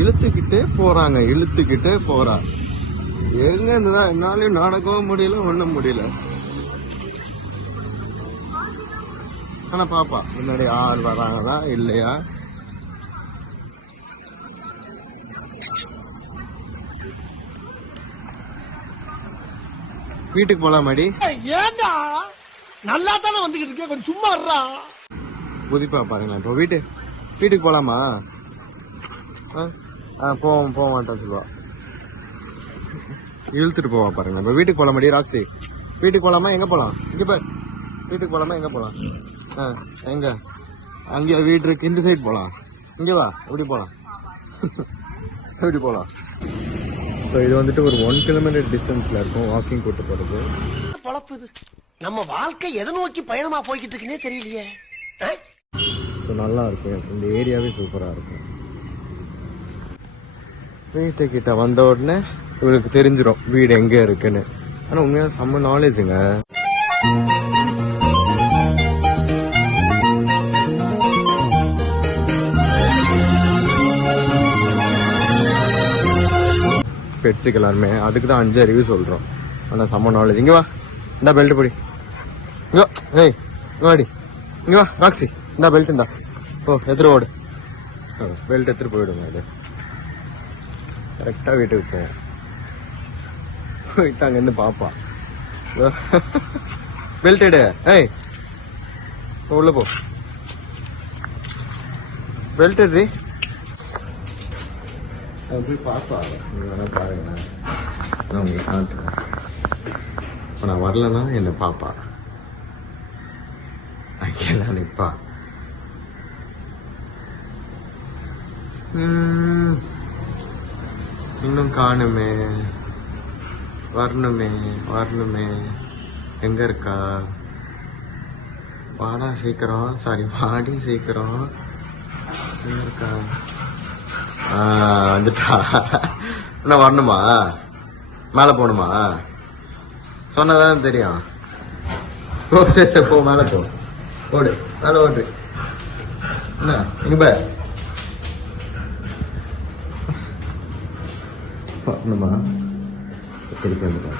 இழுத்துக்கிட்டே போறா. எங்க இருந்துதான் என்னாலையும் நடக்கவும் முடியல, ஒண்ணும் முடியல. ஆனா பாப்பா முன்னாடி ஆள் வராங்களா இல்லையா. வீட்டுக்கு போலாமாடி? ஏண்டா நல்லா தானே வந்துகிட்டு இருக்கேன், கொஞ்சம் சும்மா இருடா. புதிப்பா பாருங்களேன். இப்போ வீட்டுக்கு போலாமா? போக மாட்டேன் சொல்லுவா. இழுத்துட்டு போவா பாருங்க. இப்போ வீட்டுக்கு போலாமாடி ராக்ஸி? வீட்டுக்கு போலாமா? எங்க போலாம்? இங்க பாரு. வீட்டுக்கு போலாமா? எங்க போலாம்? எங்க? அங்கே வீடு இருக்கு, இந்த சைடு போலாம். இங்க வா, இப்படி போலாம். இப்படி போலாம். ஸோ இது வந்துட்டு ஒரு 1 கிலோமீட்டர் டிஸ்டன்ஸ்ல இருக்கும் வாக்கிங் கூட்டு போறது. பழப்புது நம்ம வாழ்க்கை எதை நோக்கி பயணமா போய்கிட்டு இருக்குன்னே தெரியலையே. ஸோ நல்லா இருக்கும். இந்த ஏரியாவே சூப்பரா இருக்கும். வீட்டுக்கிட்ட வந்த உடனே இவருக்கு தெரிஞ்சிடும் வீடு எங்க இருக்குன்னு. ஆனா உண்மையான செம்ம நாலேஜுங்க. பெட்ஸுக்கு எல்லாருமே அதுக்கு தான் 5 அறிவு சொல்றோம். ஆனா செம்ம நாலேஜ். இங்க வா, இந்த பெல்ட் பிடி. இங்க ஏய் வாடி, இங்க வா ராக்ஸி, இந்த பெல்ட் இந்தா. எடுத்துட்டு ஓடு. பெல்ட் எடுத்துட்டு போயிடுங்க. அது கரெக்டா வீட்டுக்கு போவோம். போயிட்டு அங்கேருந்து பாப்பா பெல்ட் எடு. ஏய் உள்ள போ, பெல்ட் எடு. போய் பாப்பா வேணா பாருங்க. நான் உங்களுக்கு காட்டுறேன். இப்போ நான் வரலன்னா என்ன பாப்பா அங்கெல்லாம் நிப்பா. இன்னும் காணுமே. வரணுமே. எங்க இருக்கா? வாடா சீக்கிரம். சாரி, வாடி சீக்கிரம். எங்க இருக்கா? வந்துட்டா. இன்னும் வரணுமா? மேல போகணுமா? சொன்னதானே தெரியும். சரி போ, மேல போ. ஓடு, மேல ஓடு. என்ன இங்க பா. வரணுமா? திருப்பி வந்து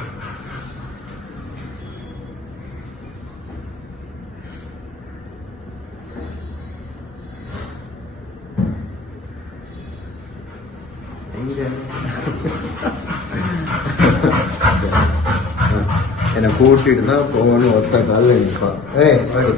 என்ன கூட்டிட்டு தான் போகணும். ஒத்த காலில் நிற்பான். ஏய் வாடி.